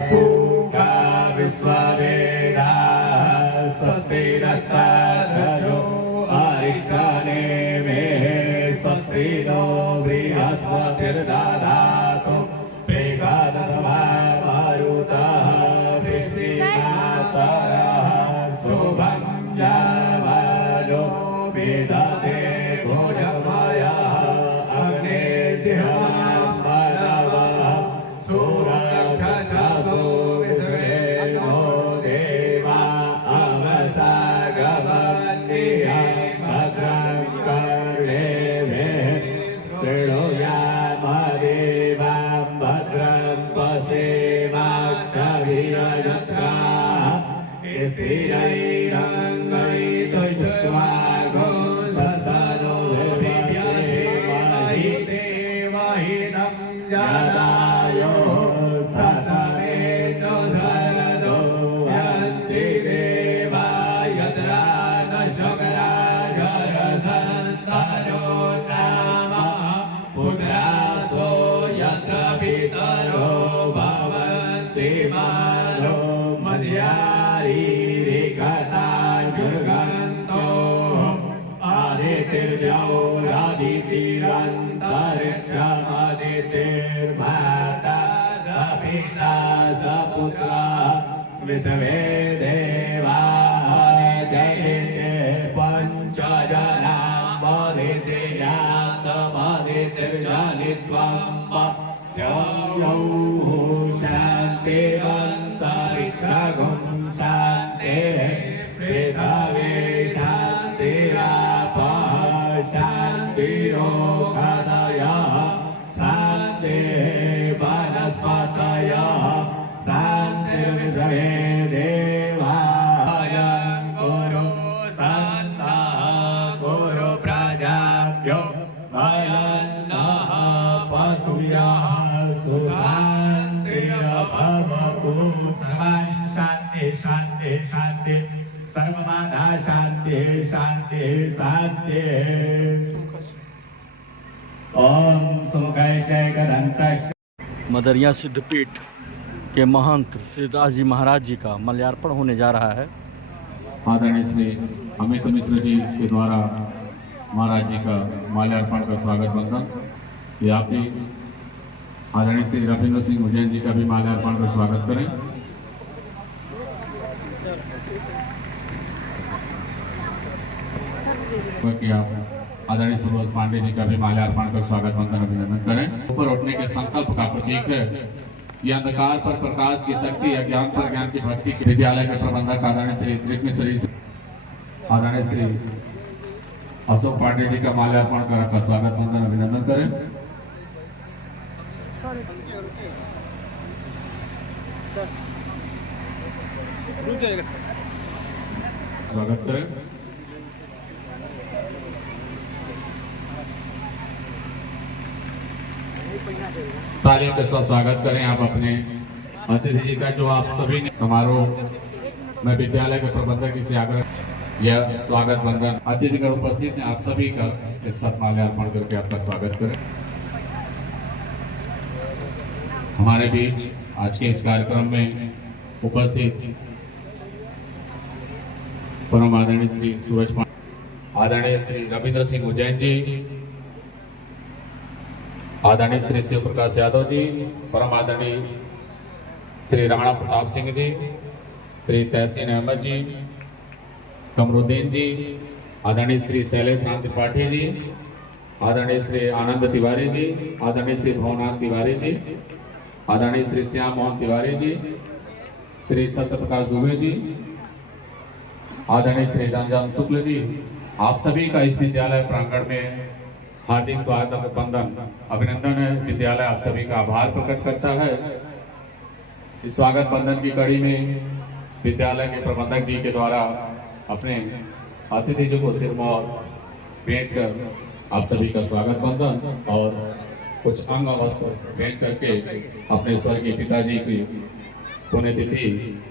पूका विश्ववेदा स्वस्ति नस्तारजो अरिष्टाने मे स्वस्ति नो बृहस्पतिर्दधातु प्रेगादसमारुतः वृश्चिकातरः शुभं यावनो विदते भोजमयः अग्नेऽधिहं मनवः सुरक्षसो विश्वेनो देवा अवसागमन्तिः भद्रं कर्णेभिः शृणुयामदेवां भद्रं पश्येमाक्षभिर्यजत्राः स्थिरैरङ्गैस्तुष्ट्वा घोषस्तनो विभ्यसेमहि देवहितं जदायो सतमेनो शरदो यन्ति देवा यत्रा न शकराघरसन्तरो नाम पुत्रासो यत्र पितरो भवन्ति मानो मध्यारीरिकतायुर्गन्तो आदितिर्द्यौरादितिरन्तरिक्षमदितिर्माता स पिता स पुत्रः विश्वे देवाः दैते पञ्चजना मदितिर्यातमदितिर्जनित्वं यौः शान्तिरन्तरिक्षगुं शान्तिः पृथ्वी शान्तिरापः शान्तिरोगदयः शान्तिः वनस्पतयः शान्तिर्विश्वे देवाः गुरु सन्तः गुरु प्रजाभ्यो भयन्नः पशुभ्यः सुशान्तिर्भवतु सर्वशान्ति शान्ति शान्ति सर्वमाधा शान्ति शान्ति शान्ति ओम सुमुखैश्चैकदन्तश्च मदरिया सिद्धपीठ के महंत श्री दास जी महाराज जी का मल्यार्पण होने जा रहा है। आदरणीय श्री अमित मिश्र जी के द्वारा महाराज जी का माल्यार्पण का स्वागत बंधन ये आप भी आदरणीय श्री रविंद्र सिंह उज्जैन जी का भी माल्यार्पण का स्वागत करें। कि आप आदरणीय सुबोध पांडे जी का भी माल्यार्पण कर स्वागत बंधन अभिनंदन करें। ऊपर उठने के संकल्प का प्रतीक है। ये अंधकार पर प्रकाश की शक्ति, अज्ञान पर ज्ञान की भक्ति की। विद्यालय के प्रबंधक आदरणीय श्री त्रिक मिश्र जी, आदरणीय श्री अशोक पांडे जी का माल्यार्पण कर स्वागत बंधन अभिनंदन करें। स्वागत करें। तालियों के साथ स्वागत करें आप अपने अतिथि जी का, जो आप सभी ने समारोह में विद्यालय के प्रबंधक जी से आग्रह यह स्वागत बंधन अतिथिगण उपस्थित हैं, आप सभी का एक साथ माल्यार्पण करके आपका स्वागत करें। हमारे बीच आज के इस कार्यक्रम में उपस्थित परम आदरणीय श्री सूरज पांडे, आदरणीय श्री रविंद्र सिंह उज्जैन जी, आदरणीय श्री शिव प्रकाश यादव जी, परम आदरणीय श्री राणा प्रताप सिंह जी, श्री तहसीन अहमद जी, कमरुद्दीन जी, आदरणीय श्री शैलेश राम त्रिपाठी जी, आदरणीय श्री आनंद तिवारी जी, आदरणीय श्री भवनाथ तिवारी जी, आदरणीय श्री श्याम मोहन तिवारी जी, श्री सत्य प्रकाश दुबे जी, आदरणीय श्री रंजन शुक्ल जी, आप सभी का इस विद्यालय प्रांगण में हार्दिक स्वागत बंधन अभिनंदन है। विद्यालय आप सभी का आभार प्रकट करता है। इस स्वागत बंधन की कड़ी में विद्यालय के प्रबंधक जी के द्वारा अपने अतिथि जी को सिरमौर भेंट कर आप सभी का स्वागत बंधन और कुछ अंग वस्त्र भेंट करके अपने स्वर्गीय पिताजी की पुण्यतिथि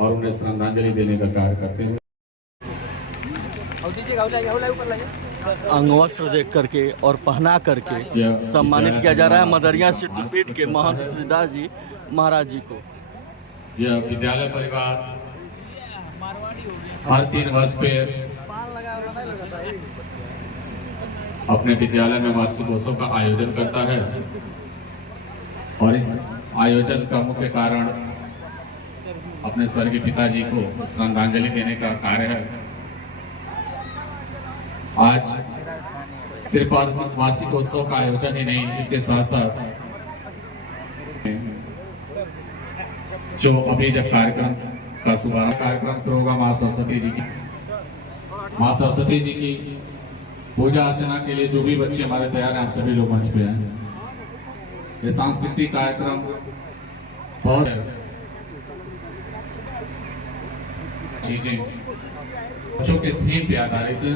और उन्हें श्रद्धांजलि देने का कार्य करते हैं। अंग वस्त्र देख करके और पहना करके सम्मानित किया जा रहा है मदरिया सिद्धपीठ के महंत श्री दास जी महाराज जी को। यह विद्यालय परिवार हर 3 वर्ष पे अपने विद्यालय में वार्षिकोत्सव का आयोजन करता है और इस आयोजन का मुख्य कारण अपने स्वर्गीय पिताजी को श्रद्धांजलि देने का कार्य है। आज सिर्फ वार्षिकोत्सव का आयोजन ही नहीं, इसके साथ साथ जो अभी जब कार्यक्रम का शुभारंभ कार्यक्रम शुरू होगा माँ सरस्वती जी की पूजा अर्चना के लिए जो भी बच्चे हमारे तैयार हैं, आप सभी लोग मंच पे हैं। ये सांस्कृतिक कार्यक्रम बहुत चीजें बच्चों के थीम पे आधारित है,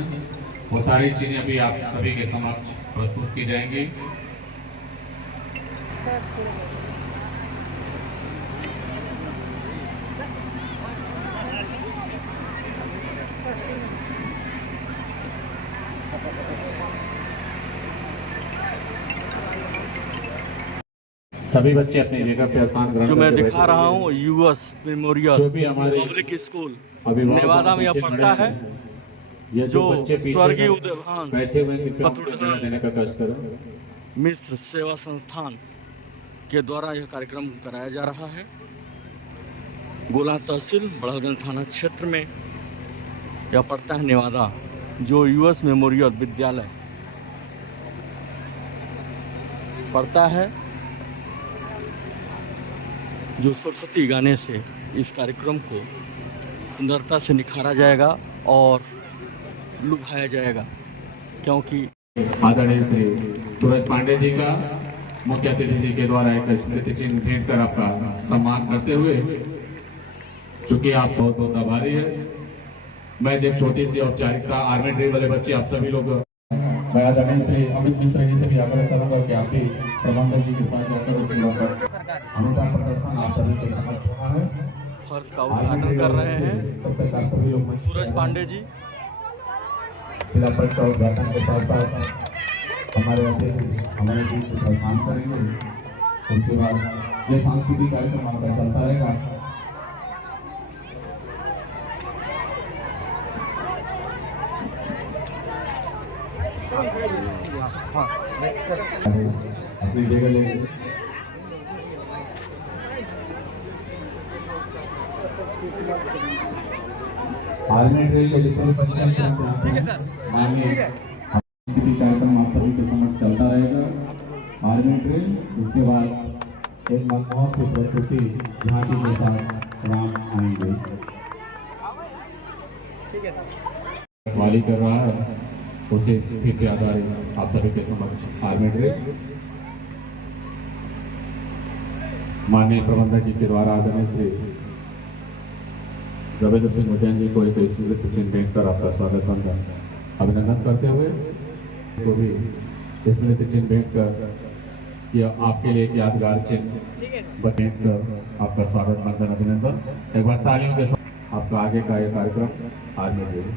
वो सारी चीजें अभी आप सभी के समक्ष प्रस्तुत की जाएंगी। सभी बच्चे अपनी जगह पे स्थान ग्रहण जो मैं दिखा रहा हूँ यूएस मेमोरियल जो भी हमारे पब्लिक स्कूल नेवादा में यह पढ़ता है। जो स्वर्गीय देने का कष्ट करें मिश्र सेवा संस्थान के द्वारा यह कार्यक्रम कराया जा रहा है। गोला तहसील बड़हलगंज थाना क्षेत्र में यह पड़ता है नेवादा। जो यूएस मेमोरियल विद्यालय पड़ता है, जो सरस्वती गाने से इस कार्यक्रम को सुंदरता से निखारा जाएगा और लुभाया जाएगा, क्योंकि आदरणीय श्री सूरज पांडे जी का मुख्य अतिथि जी के द्वारा एक स्मृति चिन्ह भेंट कर आपका सम्मान करते हुए, चूंकि आप बहुत बहुत आभारी है, मैं एक छोटी सी औपचारिकता आर्मी ड्रिल वाले बच्चे आप सभी लोग मैं आदरणीय श्री अमित मिश्रा जी से भी आग्रह करूंगा कि आप भी प्रबंधक जी के साथ जाकर इस अनुदान प्रदर्शन आप सभी के समक्ष होना है। फर्श का उद्घाटन कर रहे हैं सूरज पांडे जी। जिला फर्श का उद्घाटन के साथ साथ हमारे हमारे बीच से प्रस्थान करेंगे। उसके बाद ये सांस्कृतिक कार्यक्रम आपका चलता रहेगा। अपनी जगह लेंगे। आर्मी ड्रिल के जितने माननीय कार्यक्रम आप सभी के समक्ष चलता रहेगा। आर्मी ड्रिल, उसके बाद एक मनमोहन से प्रस्तुति झांकी के साथ राम आएंगे। वाली कर रहा है उसे थीम पे आधारित आप सभी के समक्ष आर्मी ड्रिल माननीय प्रबंधक जी के द्वारा आदरणीय श्री रविंद्र सिंह उद्यान जी को एक स्मृति चिन्ह देकर आपका स्वागत बंदन अभिनंदन करते हुए को भी स्मृति चिन्ह भेंट कर यह आपके लिए एक यादगार चिन्ह भेंट कर आपका स्वागत बंदन अभिनंदन। एक बार तालियों के साथ आपका आगे का यह कार्यक्रम आर्मी ड्रिल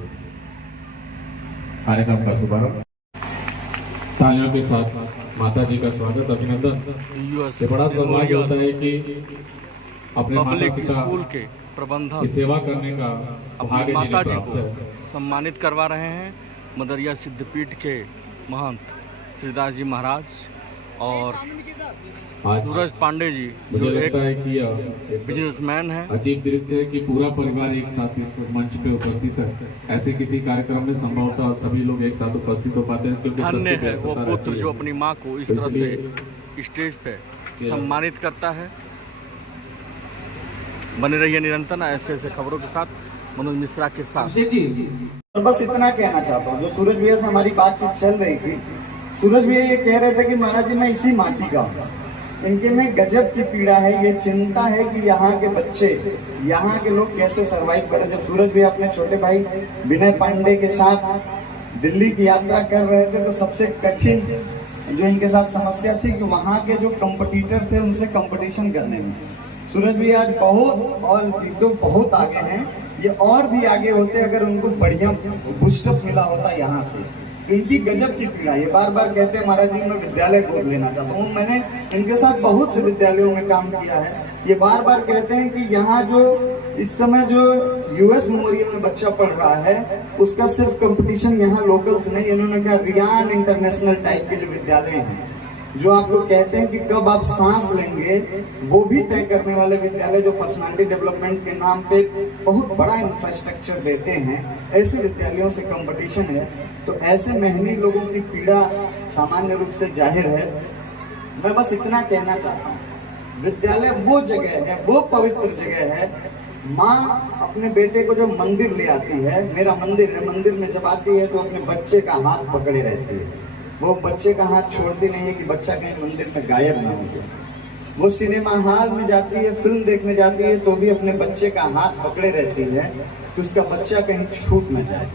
कार्यक्रम का शुभारंभ तालियों के साथ माता जी का स्वागत अभिनंदन। ये बड़ा सौभाग्य होता है कि अपने माता पिता स्कूल के प्रबंधक की सेवा करने का अपनी माता जी को सम्मानित करवा रहे हैं। मदरिया सिद्धपीठ के महंत श्रीदास जी महाराज और सूरज पांडे जी जो एक बिजनेसमैन है। अजीब दृश्य है कि पूरा परिवार एक साथ इस मंच पे उपस्थित है। ऐसे किसी कार्यक्रम में संभवतः सभी लोग एक साथ उपस्थित हो पाते हैं, क्योंकि धन्य है वो पुत्र जो अपनी माँ को इस तरह से स्टेज पे सम्मानित करता है। बने रहिए निरंतर ऐसे ऐसे खबरों के साथ मनोज मिश्रा के साथ। और बस इतना कहना चाहता हूँ, जो सूरज भैया से हमारी बातचीत चल रही थी, सूरज भैया ये कह रहे थे कि महाराज जी मैं इसी माटी का हूँ, इनके में गजब की पीड़ा है, ये चिंता है कि यहाँ के बच्चे, यहाँ के लोग कैसे सरवाइव करें। जब सूरज भैया अपने छोटे भाई विनय पांडे के साथ दिल्ली की यात्रा कर रहे थे, तो सबसे कठिन जो इनके साथ समस्या थी कि वहाँ के जो कंपटीटर थे उनसे कंपटीशन करने में। सूरज भैया आज बहुत और तो बहुत आगे हैं, ये और भी आगे होते अगर उनको बढ़िया बूस्टअप मिला होता यहाँ से। इनकी गजब की पीड़ा, ये बार बार कहते हैं महाराज जी मैं विद्यालय गोद लेना चाहता हूँ। मैंने इनके साथ बहुत से विद्यालयों में काम किया है, ये बार बार कहते हैं कि यहाँ जो इस समय जो यूएस मेमोरियल में बच्चा पढ़ रहा है उसका सिर्फ कंपटीशन यहाँ लोकल्स नहीं, इन्होंने कहा रियान इंटरनेशनल टाइप के जो विद्यालय हैं जो आपको कहते हैं कि कब आप सांस लेंगे वो भी तय करने वाले विद्यालय, जो पर्सनालिटी डेवलपमेंट के नाम पे बहुत बड़ा इंफ्रास्ट्रक्चर देते हैं, ऐसे विद्यालयों से कंपटीशन है। तो ऐसे मेहनती लोगों की पीड़ा सामान्य रूप से जाहिर है। मैं बस इतना कहना चाहता हूँ, विद्यालय वो जगह है, वो पवित्र जगह है। माँ अपने बेटे को जब मंदिर ले आती है, मेरा मंदिर है, मंदिर में जब आती है तो अपने बच्चे का हाथ पकड़े रहती है। वो बच्चे का हाथ छोड़ती नहीं है कि बच्चा कहीं मंदिर में गायब ना हो जाए। वो सिनेमा हॉल में जाती है, फिल्म देखने जाती है तो भी अपने बच्चे का हाथ पकड़े रहती है कि उसका बच्चा कहीं छूट न जाए।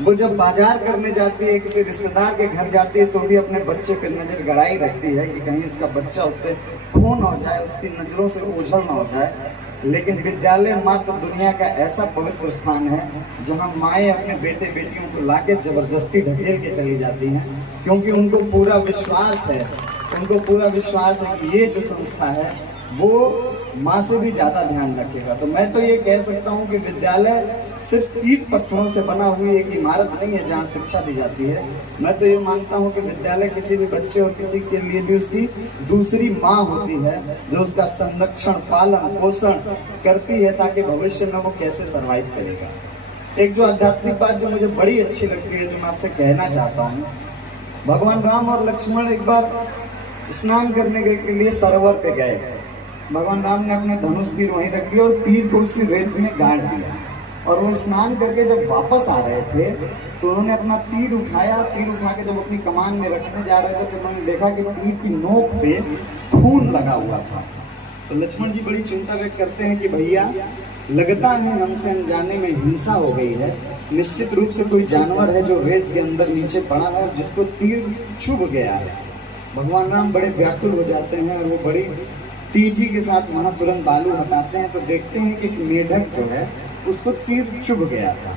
वो जब बाजार करने जाती है, किसी रिश्तेदार के घर जाती है तो भी अपने बच्चे पे नजर गड़ाई रखती है कि कहीं उसका बच्चा उससे खो न हो जाए, उसकी नजरों से ओझल न हो जाए। लेकिन विद्यालय मात्र दुनिया का ऐसा पवित्र स्थान है जहां माएँ अपने बेटे बेटियों को लाके जबरदस्ती ढकेल के चली जाती हैं, क्योंकि उनको पूरा विश्वास है कि ये जो संस्था है वो माँ से भी ज्यादा ध्यान रखेगा। तो मैं तो ये कह सकता हूँ कि विद्यालय सिर्फ ईंट पत्थरों से बना हुई एक इमारत नहीं है जहाँ शिक्षा दी जाती है। मैं तो ये मानता हूँ कि विद्यालय किसी भी बच्चे और किसी के लिए भी उसकी दूसरी माँ होती है, जो उसका संरक्षण, पालन पोषण करती है ताकि भविष्य में वो कैसे सर्वाइव करेगा। एक जो आध्यात्मिक बात जो मुझे बड़ी अच्छी लगती है, जो मैं आपसे कहना चाहता हूँ, भगवान राम और लक्ष्मण एक बार स्नान करने के लिए सरोवर पे गए। भगवान राम ने अपने धनुष तीर वहीं रख दिया और तीर को उसी रेत में गाड़ दिया। और वो स्नान करके जब वापस आ रहे थे तो उन्होंने अपना तीर उठाया। तीर उठा के जब अपनी कमान में रखने जा रहे थे तो उन्होंने देखा कि तीर की नोक पे खून लगा हुआ था। तो लक्ष्मण जी बड़ी चिंता व्यक्त करते हैं कि भैया, लगता है हमसे अनजाने में हिंसा हो गई है। निश्चित रूप से कोई जानवर है जो रेत के अंदर नीचे पड़ा है और जिसको तीर चुभ गया है। भगवान राम बड़े व्याकुल हो जाते हैं और वो बड़ी तेजी के साथ वहां तुरंत बालू हटाते हैं तो देखते हैं कि एक मेढक जो है उसको तीर चुभ गया था।